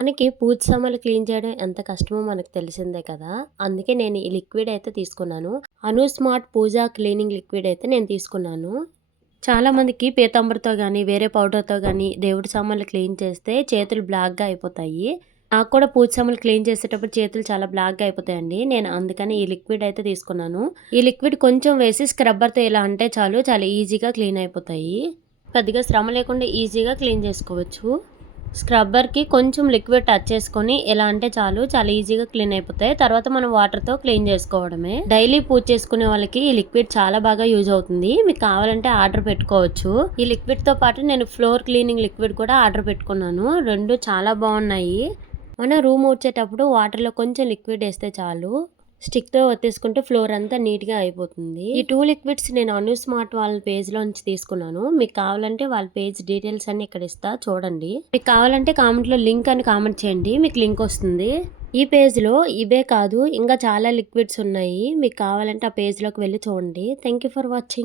మనకి పూజ సామాన్లు క్లీన్ చేయడం ఎంత కష్టమో మనకు తెలిసిందే కదా! అందుకే నేను ఈ లిక్విడ్ అయితే తీసుకున్నాను. అను స్మార్ట్ పూజా క్లీనింగ్ లిక్విడ్ అయితే నేను తీసుకున్నాను. చాలామందికి పీతాంబరితో గానీ, వేరే పౌడర్‌తో గానీ దేవుడి సామాన్లు క్లీన్ చేస్తే చేతులు బ్లాక్‌గా అయిపోతాయి. నాకు కూడా పూజ సామాన్లు క్లీన్ చేసేటప్పుడు చేతులు చాలా బ్లాక్‌గా అయిపోతాయండి. నేను అందుకని ఈ లిక్విడ్ అయితే తీసుకున్నాను. ఈ లిక్విడ్ కొంచెం వేసి స్క్రబ్బర్‌తో ఇలా అంటే చాలు చాలా ఈజీగా క్లీన్ అయిపోతాయి. పెద్దగా శ్రమ లేకుండా ఈజీగా క్లీన్ చేసుకోవచ్చు. స్క్రబ్బర్‌కి కొంచెం లిక్విడ్ టచ్ చేసుకొని ఎలా అంటే చాలు చాలా ఈజీగా క్లీన్ అయిపోతాయి. తర్వాత మనం వాటర్‌తో క్లీన్ చేసుకోవడమే. డైలీ పూజ చేసుకునే వాళ్ళకి ఈ లిక్విడ్ చాలా బాగా యూజ్ అవుతుంది. మీకు కావాలంటే ఆర్డర్ పెట్టుకోవచ్చు. ఈ లిక్విడ్‌తో పాటు నేను ఫ్లోర్ క్లీనింగ్ లిక్విడ్ కూడా ఆర్డర్ పెట్టుకున్నాను. 2 చాలా బాగున్నాయి. మనం రూమ్ ఊడ్చేటప్పుడు వాటర్‌లో కొంచెం లిక్విడ్ ఏస్తే చాలు స్టిక్‌తో ఒత్తేసుకుంటే ఫ్లోర్ అంతా నీట్‌గా అయిపోతుంది. ఈ 2 లిక్విడ్స్ నేను అను స్మార్ట్ వాళ్ళ పేజ్‌లోంచి తీసుకున్నాను. మీకు కావాలంటే వాళ్ళ పేజ్ డీటెయిల్స్ అన్నీ ఇక్కడ ఇస్తా చూడండి. మీకు కావాలంటే కామెంట్‌లో లింక్ అని కామెంట్ చేయండి. మీకు లింక్ వస్తుంది. ఈ పేజ్‌లో ఇవే కాదు ఇంకా చాలా లిక్విడ్స్ ఉన్నాయి. మీకు కావాలంటే ఆ పేజ్‌లోకి వెళ్లి చూడండి. Thank you for watching.